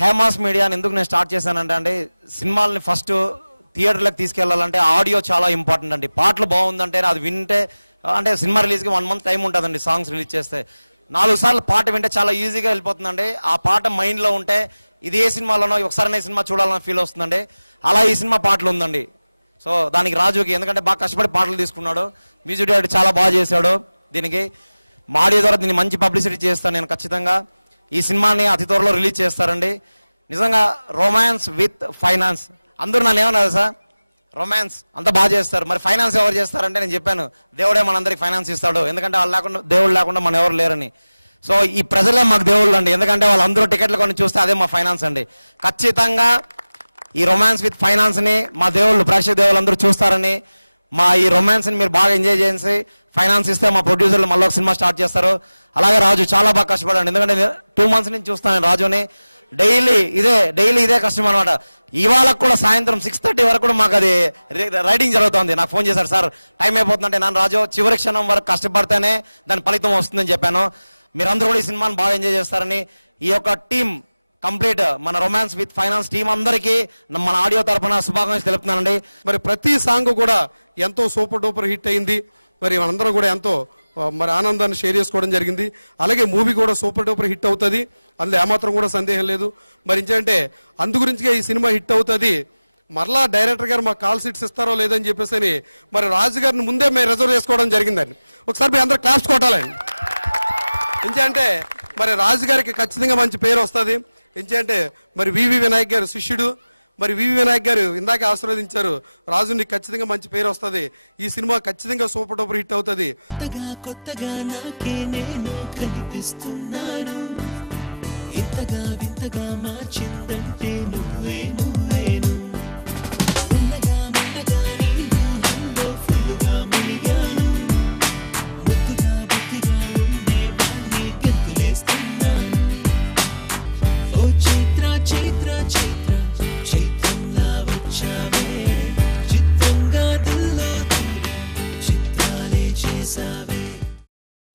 హేమాస్ మీడియాని ఎందుకు నేను స్టార్ట్ చేశానంటే అండి, సినిమాలని ఫస్ట్ థియేటర్లకు తీసుకెళ్లాలంటే ఆడియో చాలా ఇంపార్టెంట్ అండి. పాటలు బాగుందంటే అది వింటే, అంటే సినిమా రిలీజ్కి 1 month టైం ఉంటుందండి. సాంగ్స్ రిలీజ్ చేస్తే 4 సార్లు పాట వింటే చాలా ఈజీగా వెళ్ళిపోతుందండి. ఆ పాట మైండ్లో ఉంటే ఇది ఏ సినిమాలోనో ఒకసారి ఈ సినిమా చూడాలని ఫీల్ వస్తుందండి. అలా ఈ సినిమా పాటలు ఉందండి. సో దానికి రాజుకి ఎందుకంటే బాగా కష్టపడి పాటలు తీసుకున్నాడు, మ్యూజిక్ డైరెక్టర్ చాలా బాగా చేశాడు. దీనికి మా ఆడియో ద్వారా దీన్ని మంచి పబ్లిసిటీ చేస్తాను నేను ఖచ్చితంగా. ఈ సినిమాని అతి త్వరలో రిలీజ్ చేస్తారండి. నిజంగా రొమాన్స్ విత్ ఫైనాన్స్. అందరూ నన్ను ఏమన్నారు సార్, రొమాన్స్ అంత బాగా చేస్తారు, మరి ఫైనాన్స్ ఎవరు చేస్తారంటే నేను చెప్పాను, దేవుడే మనందరికి ఫైనాన్స్ ఇస్తాడు. ఎందుకంటే వాళ్ళు లేకుండా, దేవుడు లేకుండా మనం ఎవరు లేరని. సో ఈ ప్రజలే మాకు దేవుళ్ళు అండి. ఎందుకంటే వాళ్ళందరూ టికెట్లు కొని చూస్తే అదే మా ఫైనాన్స్ అండి. ఖచ్చితంగా ఈ రొమాన్స్ విత్ ఫైనాన్స్ని మా దేవుళ్ళు, ప్రేక్షక దేవుళ్ళు అందరూ చూస్తారని, మా ఈ రొమాన్స్ని మీరు బాగా ఎంజాయ్ చేసి ఫైనాన్స్ ఇస్తే మా ప్రొడ్యూసర్లు మళ్ళీ ఒక సినిమా స్టార్ట్ చేస్తారు. అలాగే రాజు చాలా బాగా కష్టపడండి. ఎందుకంటే 2 months నుంచి చూస్తాను రాజుని. డైలీ ఇదే కష్టం అనమాట. ఇవాళ కూడా సాయంత్రం 6:30 వరకు కూడా మాకు అది రైడింగ్ జరుగుతుంది. నాకు ఫోన్ చేశారు, సార్ టైం అయిపోతుందంటే నేను రాజు చివరి క్షణం వరకు కష్టపడితేనే దాని ఫలితం వస్తుందని చెప్పాను. మీరందరూ కూడా ఈ సినిమాని బాగా ఎంజాయ్ చేస్తారని, ఈ యొక్క టీం కంప్లీట్ మన రొమాన్స్ విత్ ఫైనాన్స్ టీం అందరికీ మన ఆడియో తరపున శుభాకాంక్షలు తెలుపుతున్నానండి. మరి ప్రతి సాంగ్ కూడా ఎంతో సూపర్ డూపర్ హిట్ అయింది. మరి మనందరం కూడా ఎంతో మరి ఆనందాన్ని షేర్ చేసుకోవడం జరిగింది. అలాగే మూవీ కూడా సూపర్ డూపర్ హిట్ అవుతుంది, అందులో ఏమాత్రం కూడా సందేహం లేదు. మరి ఏంటంటే అందు గురించిగా ఈ సినిమా హిట్ అవుతుంది. మరలా డైరెక్టర్ గారు మాకు కాల్ సీట్స్ ఇస్తారో లేదని చెప్పేసి మరి రాజు గారిని ముందే మేము రిజర్వ్ చేసుకోవడం జరిగిందండి. ఒకసారి మీ అందరూ క్లాప్స్ కొట్టాలండి. ఎందుకంటే మరి రాజు గారికి ఖచ్చితంగా మంచి పేరు వస్తుంది. ఎందుకంటే మరి వివి వినాయక్ గారు శిష్యుడు. మరి వివి వినాయక్ గారు ఇందాకే ఆశీర్వదించారు, రాజుని ఖచ్చితంగా మంచి పేరు వస్తుంది, ఈ సినిమా ఖచ్చితంగా సూపర్ డూపర్ హిట్ అవుతుంది.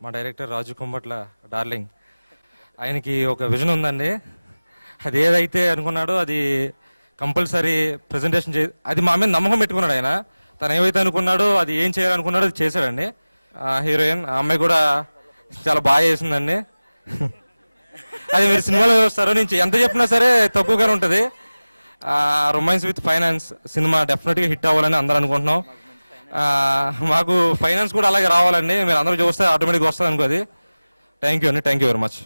మా డైరెక్టర్ రాజు కుంబట్ల డార్లింగ్, ఆయనకి ఒక విజన్ ఉందండి. అది ఏదైతే అనుకున్నాడో అది కంపల్సరీ ప్రజెంటేషన్ అది మా మీద నమ్మకం పెట్టుకున్నాడు ఆయన. తను ఏవైతే అనుకున్నాడో అది ఏం చేయాలనుకున్నాడో అది చేశాడండి. హీరోయిన్ ఆ అమ్మాయి కూడా చాలా బాగా చేసిందండి. అది మీరు సినిమాలో చూస్తారు, నుంచి ఎంత చెప్పినా సరే తక్కువగానే ఉంటుంది. రొమాన్స్ విత్ ఫైనాన్స్ సినిమా డెఫినెట్గా హిట్ అవ్వాలని అందరూ అనుకుంటున్నాం. మాకు ఫైనాన్స్ కూడా అలాగే రావాలండి. మీరు అందరూ చూస్తే ఆటోమేటిక్గా వస్తుంది అనుకోది. థ్యాంక్ యూ అండి, thank you very much.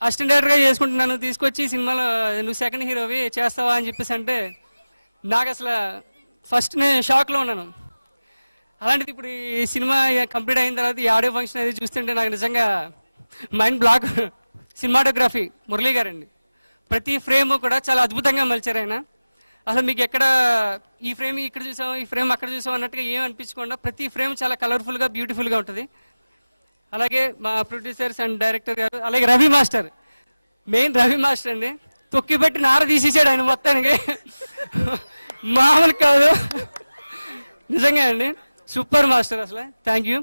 Assistant డైరెక్టర్గా చేసుకుంటున్నాను, తీసుకొచ్చి సినిమాలో నువ్వు సెకండ్ హీరోవి చేస్తావా అని చెప్పేసి అంటే నాకు అసలు ఫస్ట్ నేను షాక్లో ఉన్నాను. అలాంటిది ఇప్పుడు ఈ సినిమా కంప్లీట్ అయిన తర్వాత ఈ ఆడియో ఫంక్షన్ అది చూస్తుంటే నాకు నిజంగా మైండ్ బ్లాక్. సినిమాటోగ్రఫీ మురళీ గారండి, ప్రతి ఫ్రేమ్ కూడా చాలా అద్భుతంగా మలిచారు ఆయన. అసలు మీకు ఎక్కడ ఈ ఫ్రేమ్ ఇక్కడ చూసాం, ఈ ఫ్రేమ్ అక్కడ చూసాం అన్నట్టుగా ఏం అనిపించకుండా ప్రతి ఫ్రేమ్ చాలా కలర్ఫుల్గా బ్యూటిఫుల్గా ఉంటుంది. అలాగే మా ప్రొడ్యూసర్స్ అండ్ డైరెక్టర్ గారు, అలాగే Ravi master, main Ravi master అండి, తొక్కిపెట్టి నార తీసేసాడు ఆయన మొత్తానికి. మామూలు కాదు నిజంగా అండి, సూపర్ మాస్టర్ అసలు. Thank you.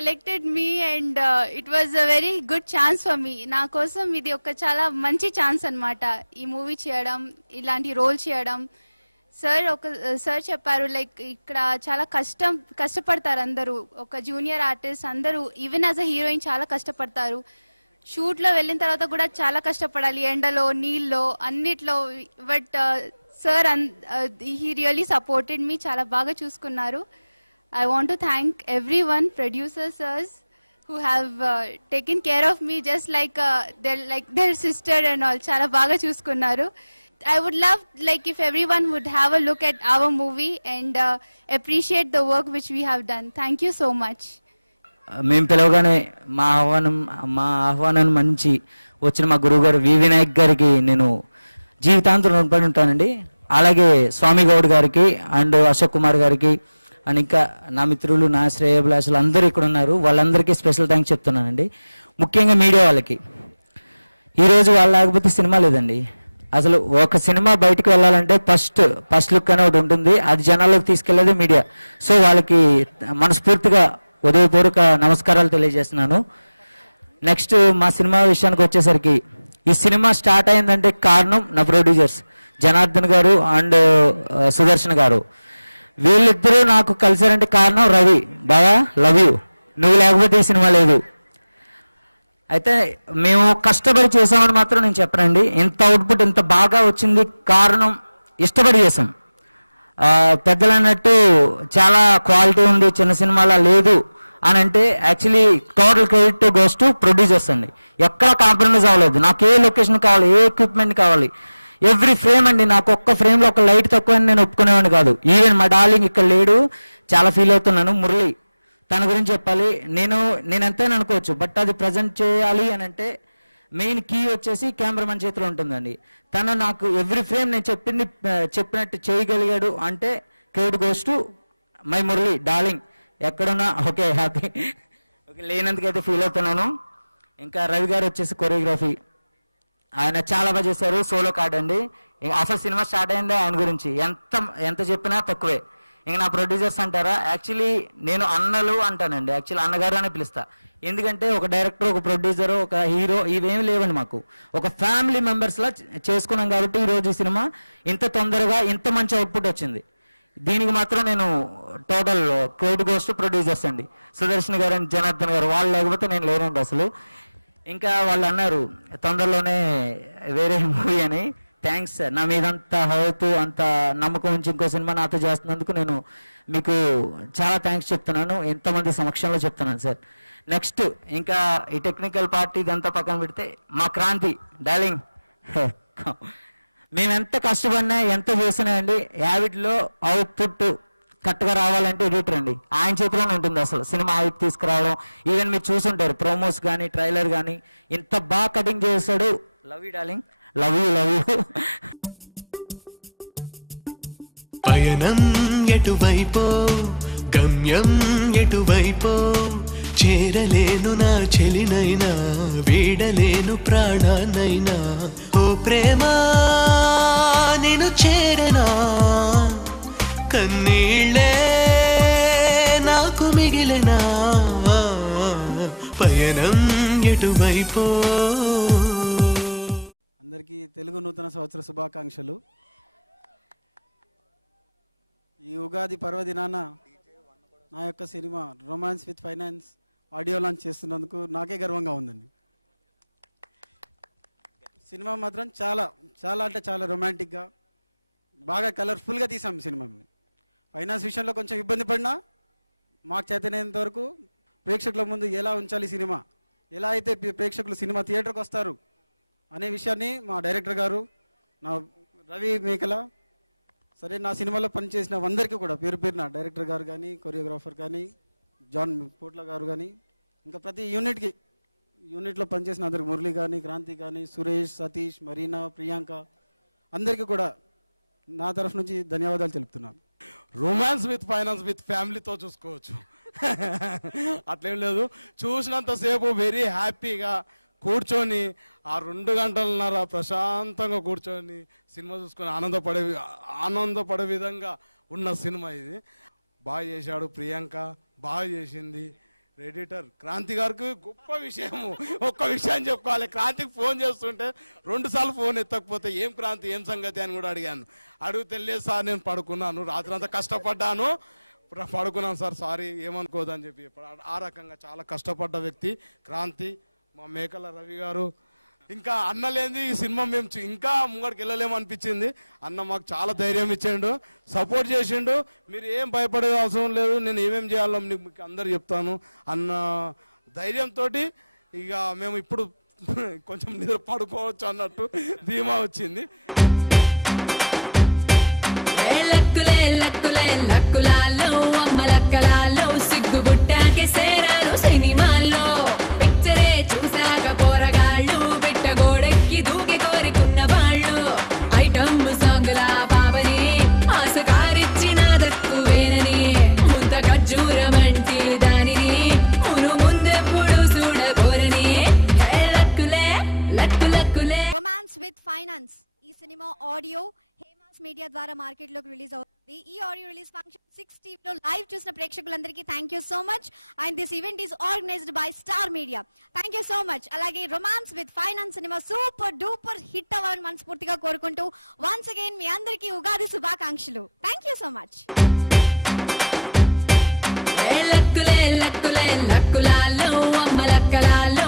selected me and it was a very good chance for me. నా కోసం ఇది ఒక చాలా మంచి ఛాన్స్ అన్నమాట, ఈ మూవీ చేయడం, ఇలాంటి రోల్ చేయడం. సార్ చెప్పారు లైక్ ఇక్కడ చాలా కష్టపడతారు అందరూ, ఒక జూనియర్ ఆర్టిస్ట్ అందరూ ఈవెన్ యాజ్ అ హీరోయిన్ చాలా కష్టపడతారు. షూట్లో వెళ్ళిన తర్వాత కూడా చాలా కష్టపడాలి, ఎండలో నీళ్ళలో అన్నిట్లో. But sir he really supported me, చాలా బాగా చూసుకున్నారు. I want to thank everyone, producers, sirs, who have taken care of me just like their sister and all. Chala baga chuskunnaru. I would love like if everyone would have a look at our movie and appreciate the work which we have done. Thank you so much. మేము పిలవగానే మా ఆహ్వానాన్ని మంచి వచ్చిన మా గురువుగారు వి వినాయక్ గారికి నేను జీవితాంతం రుణపడి ఉంటానండి. అలాగే స్వామి గౌడ్ గారికి అండ్ అశోక్ కుమార్ గారికి అండ్ ఇంకా నా మిత్రులు నా శ్రేయభిలాషులు అందరూ ఇక్కడ ఉన్నారు, వాళ్ళందరికీ స్పెషల్ థ్యాంక్స్ చెప్తున్నానండి. ముఖ్యంగా మీడియా వాళ్ళకి. ఈరోజు వాళ్ళు లేకపోతే సినిమా లేదండి. అసలు ఒక సినిమా బయటకు వెళ్ళాలంటే ఫస్ట్ లుక్ అని ఒకటి ఉంటుంది, అది జనాల్లోకి తీసుకెళ్లేది మీడియా. సో వాళ్ళకి మనస్ఫూర్తిగా ఉదయపూర్వక నమస్కారాలు తెలియజేస్తున్నాను. నెక్స్ట్ మా సినిమా విషయానికి వచ్చేసరికి ఈ సినిమా స్టార్ట్ అయిందంటే కారణం నా ప్రొడ్యూసర్స్ జనార్దన్ గారు అండ్ సుదర్శన్ గారు. వీళ్ళిద్దరూ నాకు కలిసారంటే కారణం రవి. బాగా లవ్ యూ, నువ్వు లేకపోతే ఈ సినిమా లేదు. అయితే మేము కష్టపడి చేసామని మాత్రం నేను చెప్పనండి. ఇంత అవుట్పుట్ ఇంత బాగా వచ్చింది కారణం ఇష్టపడి చేసాం. పెద్దలు అన్నట్టు చాలా క్వాలిటీ ఉంది చిన్న సినిమాలా లేదు అని అంటే actually total credit goes to producers అండి. ఎక్కడ కాంప్రమైజ్ అవ్వలేదు. నాకు ఏ లొకేషన్ కావాలి, ఏ ఎక్విప్మెంట్ కావాలి, ఎవ్రీ ఫ్రేమ్ అండి. నాకు ఒక్క ఫ్రేమ్లో ఒక లైట్ తక్కువ అని నేను ఒప్పుకునేవాడిని కాదు. ఈవెన్ మా డార్లింగ్ ఇక్కడ లేడు, చాలా ఫీల్ అవుతున్నాను. మురళి, తన గురించి చెప్పాలి. నేను ఎంతైనా అనుకోవచ్చు, బట్ అది ప్రజెంట్ చేయాలి అని అంటే మెయిన్ కీ వచ్చేసి కెమెరామెన్ చేతిలో ఉంటుందండి. తను నాకు ఎవ్రీ ఫ్రేమ్ నేను చెప్పినట్టు చేయగలిగాడు అంటే credit goes to my Murali darling. ఎక్కడున్నా ఓకే హ్యాపీ. ఓకే, లేనందుకైతే ఫీల్ అవుతున్నాను. ఇంకా రవి గారు వచ్చేసి కొరియోగ్రఫీ ఆయన చాలా బాగా చేశారు. సోలో కార్డ్ అండి. అసలు సినిమా స్టార్ట్ అయిందే ఆయన గురించి, ఎంత చెప్పినా తక్కువే. ఇంక నా ప్రొడ్యూసర్స్ అంటారా, యాక్చువల్లీ నేను అన్నలు అంటానండి. యాక్చువల్లీ అన్నగారు అని పిలుస్తా. ఎందుకంటే ఒక డైరెక్టర్, ఒక ప్రొడ్యూసర్, ఒక హీరో ఇవేమి లేవండి మాకు. ఒక ఫ్యామిలీ మెంబర్స్లా చేసుకున్నాం కాబట్టి ఈరోజు ఈ సినిమా ఇంత తొందరగా ఇంత మంచి అవుట్పుట్ వచ్చింది. దీనికి మాత్రం నేను total credit goes to producers అండి. సుదర్శన్ గారు అండ్ జనార్దన్ గారు, వాళ్ళు లేకపోతే నేను లేనండి అసలు. ఇంకా వాళ్ళు అన్నారు తొందరలోనే వేరే మూవీ అని. థ్యాంక్స్ సార్, నా మీద అంత హోప్ అంత నమ్మకం ఉంచి ఇంకో సినిమా నాతో చేస్తున్నందుకు నేను మీకు చాలా థ్యాంక్స్ చెప్తున్నాను. ఎంతమంది సమక్షంలో చెప్తున్నాను సార్. నెక్స్ట్ ఇంకా ఈ టెక్నికల్ పార్ట్ ఇదంతా పక్కన పెడితే మా క్రాంతి డార్లింగ్, మేము ఎంత కష్టపడినా ఎంత చేసినా అండి యావిడ్లో అవుట్పుట్ కరెక్ట్గా రావాలంటే ఎడిటర్ అండి, ఆయన చేతిలోనే ఉంటుంది అసలు సినిమా హైప్ తీసుకురావడం. ఈవెన్ మీరు చూసుంటారు ప్రోమోస్ కానీ ట్రైలర్ కానీ ఇంత బాగా కటింగ్ చేస్తాడు. Love you darling, love you love you. పయనం ఎటువైపో గమ్యం ఎటువైపో చేరలేను నా చెలినైనా వీడలేను ప్రాణానైనా ఓ ప్రేమ నేను చేరనా కన్నీళ్ళే నాకు మిగిలినా పయనం ఎటువైపో. అందరికీ తెలుగు నూతన సంవత్సర శుభాకాంక్షలు. ఈ ఉగాది పర్వదినాన నా యొక్క cinema romance with finance audio launch చేస్తున్నందుకు నాకే గర్వంగా ఉందండి. సినిమా మాత్రం చాలా చాలా అంటే చాలా రొమాంటిక్గా బాగా కలర్ఫుల్గా తీసాం సినిమాని. ఫైనాన్స్ విషయంలో కొంచెం ఇబ్బంది పడినా మాకు చేతనైనంత వరకు ప్రేక్షకుల ముందు ఎలా ఉంచాలి సినిమా, ఎలా అయితే ప్రేక్షకులు సినిమా థియేటర్కి వస్తారు అనే విషయాన్ని మా డైరెక్టర్ గారు నా రవి మేకల సరే నా సినిమాలో పనిచేసిన అందరికీ కూడా పేరు పేరున డైరెక్టర్ గారు కానీ కొరియోగ్రాఫర్ కానీ జాన్ పోట్ల గారు కానీ ఇంకా ప్రతి యూనిట్లో పనిచేసిన అందరికి మురళి కానీ క్రాంతి కానీ సురేష్ సతీష్ మరీనా ప్రియాంక అందరికీ కూడా నా తరఫు నుంచి ధన్యవాదాలు తెలుపుతున్నాను. రొమాన్స్ విత్ ఫైనాన్స్ విత్ ఫ్యామిలీతో చూసుకోవచ్చు, అట్లేం లేదు. చూసినంతసేపు వెరీ హ్యాపీగా కూర్చొని ఆ 2 గంటలన్నర ప్రశాంతంగా కూర్చొని సినిమా చూసుకొని ఆనందపడే విధంగా ఉన్న సినిమా ఇది. బాగా చేశాడు ప్రియాంక, బాగా చేసింది. ఎడిటర్ క్రాంతి గారికి గొప్ప విషయము, ఒక్క విషయం చెప్పుకోవాలి. క్రాంతికి ఫోన్ చేస్తుంటే 2 సార్లు ఫోన్ ఎత్తకపోతే ఏం క్రాంతి ఏం సంగతి అని కూడా అడిగాను. అడిగితే లేదు సార్ నేను పడుకున్నాను, రాత్రి అంతా కష్టపడ్డాను, పడుకున్నాను సార్ సారీ ఏమనుకోదని చెప్పి. ఆ రకంగా చాలా కష్టపడ్డ వ్యక్తి క్రాంతి. మా మేకల రవి గారు ఇంకా అన్న లేని ఈ సినిమా మేము ఇంకా ముంగడికి వెళ్ళలేము అనిపించింది. అన్న మాకు చాలా ధైర్యం ఇచ్చిండు, సపోర్ట్ చేసిండు. మీరు ఏం భయపడే అవసరం లేదు, నేను ఏమేం చేయాలో మీకు అందరు చెప్తాను అన్న ధైర్యంతో ఇక మేము ఇప్పుడు కొంచెం నిద్ర పడుకోవచ్చు అన్నట్టు ధీమా వచ్చింది. లక్కులే లక్కులే లక్కులాలో అమ్మ లక్కలాలో సిగ్గుబుట్టాను నాకేసేరాను సినిమాల్లో పిక్చరే చూసాక పోరగాళ్ళు పెట్టగోడెక్కి దూకి కోరుకున్న వాళ్ళు ఐటమ్ సాంగుల పాపని ఆశకారిచ్చిన దక్కువేనని ముద్ద ఖర్జూరమంటి దానిని మును ముందెప్పుడు చూడకోరని లక్కులే లక్కు లక్కులే. రొమాన్స్ విత్ ఫైనాన్స్ ఈ సినిమా ఆడియో హేమాస్ మీడియా ద్వారా మార్కెట్ లోకి రిలీజ్ అవుతుంది. ఈ ఆడియో రిలీజ్ ఫంక్షన్ 6 టీవీలో లైవ్ చూసిన ప్రేక్షకులందరికీ thank you so much. And this event is organized by star media. Thank you so much. అలాగే romance with finance cinema super duper hit అవ్వాలని మనస్ఫూర్తిగా కోరుకుంటూ వన్స్ అగైన్ మీ అందరికీ ఉగాది శుభాకాంక్షలు. Thank you so much. లక్కులే లక్కులే లక్కులాల్లో అమ్మ లక్కలాల్లో